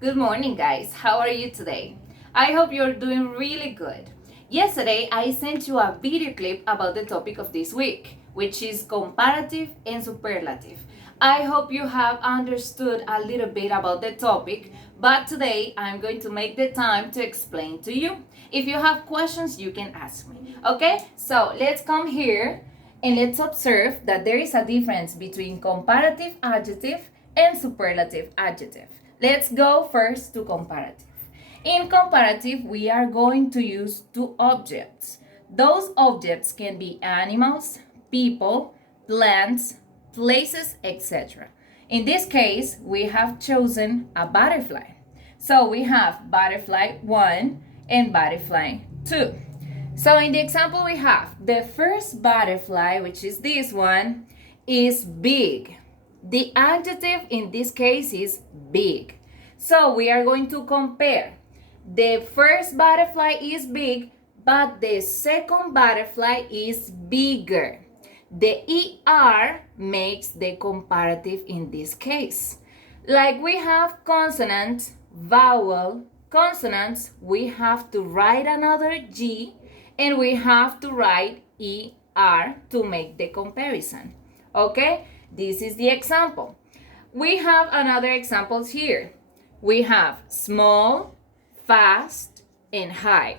Good morning, guys. How are you today? I hope you're doing really good. Yesterday, I sent you a video clip about the topic of this week, which is comparative and superlative. I hope you have understood a little bit about the topic, but today I'm going to make the time to explain to you. If you have questions, you can ask me. Okay? So let's come here and let's observe that there is a difference between comparative adjective and superlative adjective. Let's go first to comparative. In comparative, we are going to use two objects. Those objects can be animals, people, plants, places, etc. In this case, we have chosen a butterfly. So we have butterfly 1 and butterfly 2. So in the example we have, the first butterfly, which is this one, is big. The adjective in this case is big. So we are going to compare. The first butterfly is big, but the second butterfly is bigger. The ER makes the comparative in this case. Like we have consonant, vowel, consonants, we have to write another G and we have to write ER to make the comparison. Okay? This is the example. We have another examples here. We have small, fast, and high.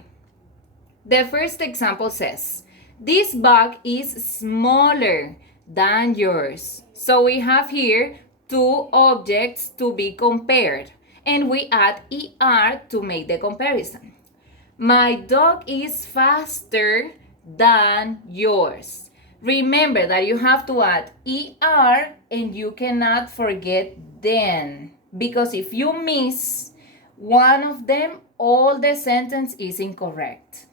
The first example says, this bag is smaller than yours. So we have here two objects to be compared, and we add ER to make the comparison. My dog is faster than yours. Remember that you have to add ER and you cannot forget then. Because if you miss one of them, all the sentence is incorrect.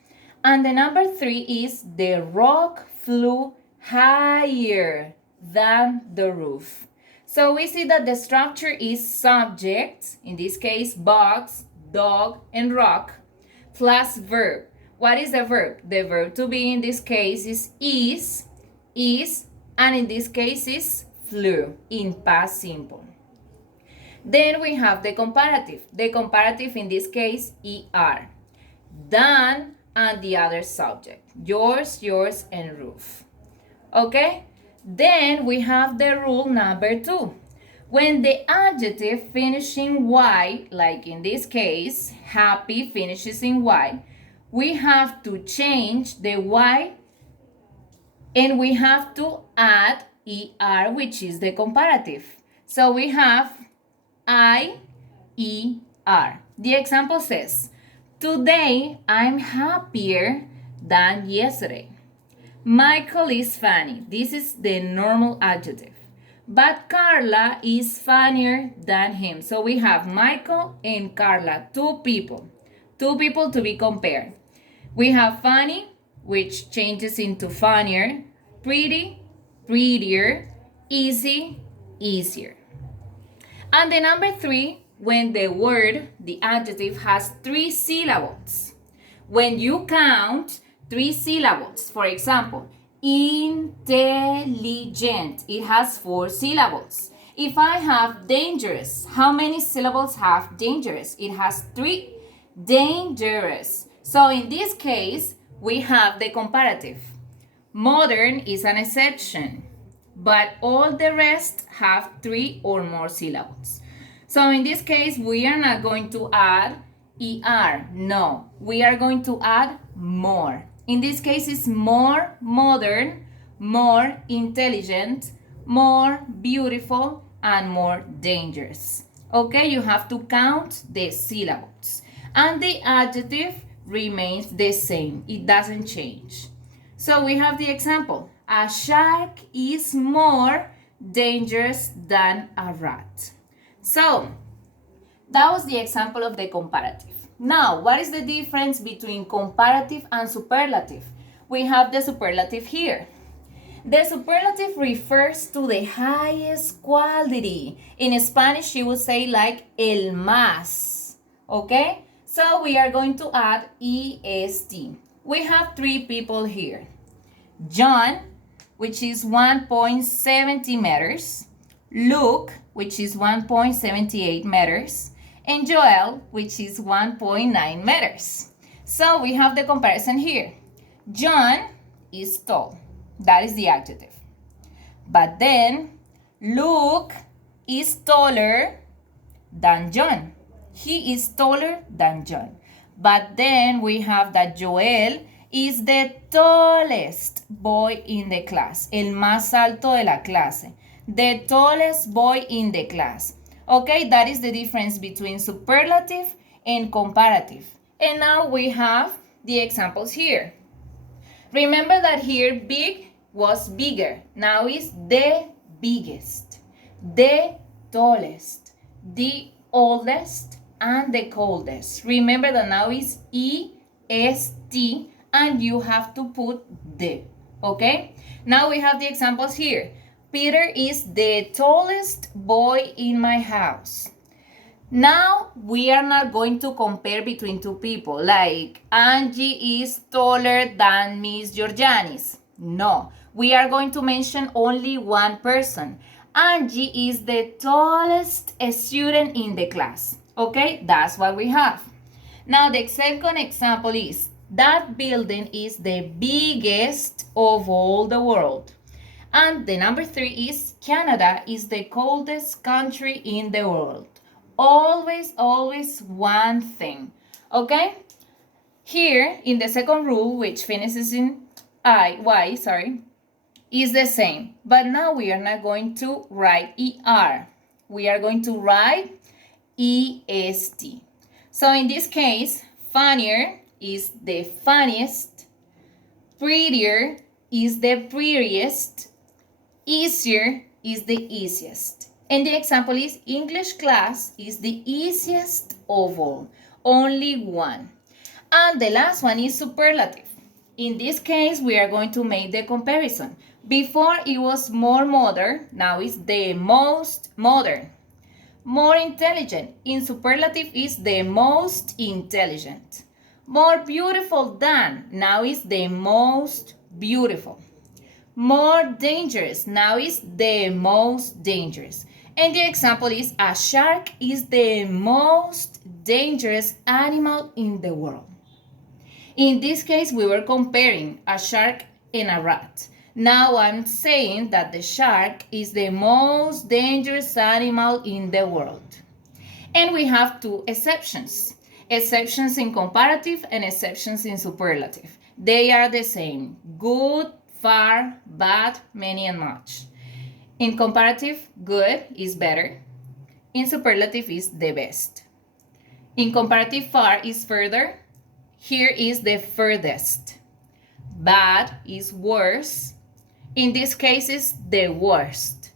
And the number 3 is the rock flew higher than the roof. So we see that the structure is subject, in this case box, dog, and rock, plus verb. What is the verb? The verb to be in this case is, and in this case is flew in past simple. Then we have the comparative. The comparative in this case, ER. Than and the other subject. Yours, and roof. Okay? Then we have the rule number 2. When the adjective finishing Y, like in this case, happy finishes in Y, we have to change the Y and we have to add ER, which is the comparative. So we have IER. The example says, today I'm happier than yesterday. Michael is funny. This is the normal adjective. But Carla is funnier than him. So we have Michael and Carla, two people to be compared. We have funny, which changes into funnier, pretty, prettier, easy, easier. And the number 3, when the word, the adjective, has 3 syllables. When you count 3 syllables, for example, intelligent, it has 4 syllables. If I have dangerous, how many syllables have dangerous? It has 3. Dangerous. So in this case, we have the comparative. Modern is an exception, but all the rest have 3 or more syllables. So in this case, we are not going to add ER. No, we are going to add more. In this case, it's more modern, more intelligent, more beautiful, and more dangerous. Okay, you have to count the syllables. And the adjective remains the same. It doesn't change. So we have the example. A shark is more dangerous than a rat. So that was the example of the comparative. Now, what is the difference between comparative and superlative? We have the superlative here. The superlative refers to the highest quality. In Spanish, you would say like el más. Okay? So we are going to add EST. We have 3 people here. John, which is 1.70 meters. Luke, which is 1.78 meters. and Joel, which is 1.9 meters. So we have the comparison here. John is tall. That is the adjective. But then Luke is taller than John. He is taller than John. But then we have that Joel is the tallest boy in the class. El más alto de la clase. The tallest boy in the class. Okay, that is the difference between superlative and comparative. And now we have the examples here. Remember that here big was bigger. Now is the biggest, the tallest, the oldest, and the coldest. Remember that now is EST and you have to put the, okay? Now we have the examples here. Peter is the tallest boy in my house. Now we are not going to compare between two people like Angie is taller than Miss Georgianis. No, we are going to mention only one person. Angie is the tallest student in the class. Okay, that's what we have. Now the second example is that building is the biggest of all the world. And the number 3 is Canada is the coldest country in the world. Always, always one thing. Okay? Here in the second rule, which finishes in Y, is the same. But now we are not going to write ER. We are going to write EST. So in this case, funnier is the funniest, prettier is the prettiest, easier is the easiest. And the example is English class is the easiest of all, only one. And the last one is superlative. In this case, we are going to make the comparison. Before it was more modern, now it's the most modern. More intelligent, in superlative is the most intelligent. More beautiful than, now is the most beautiful. More dangerous, now is the most dangerous. And the example is a shark is the most dangerous animal in the world. In this case, we were comparing a shark and a rat. Now I'm saying that the shark is the most dangerous animal in the world. And we have two exceptions. Exceptions in comparative and exceptions in superlative. They are the same. Good, far, bad, many, and much. In comparative, good is better. In superlative is the best. In comparative, far is further. Here is the furthest. Bad is worse. In this case is the worst.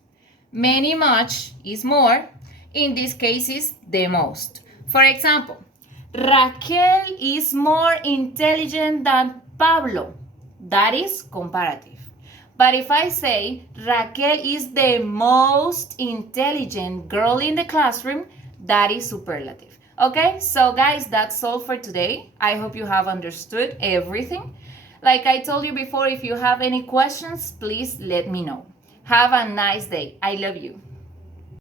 Many, much is more. In this case is the most. For example, Raquel is more intelligent than Pablo. That is comparative. But if I say Raquel is the most intelligent girl in the classroom, that is superlative. Okay, so guys, that's all for today. I hope you have understood everything. Like I told you before, if you have any questions, please let me know. Have a nice day. I love you.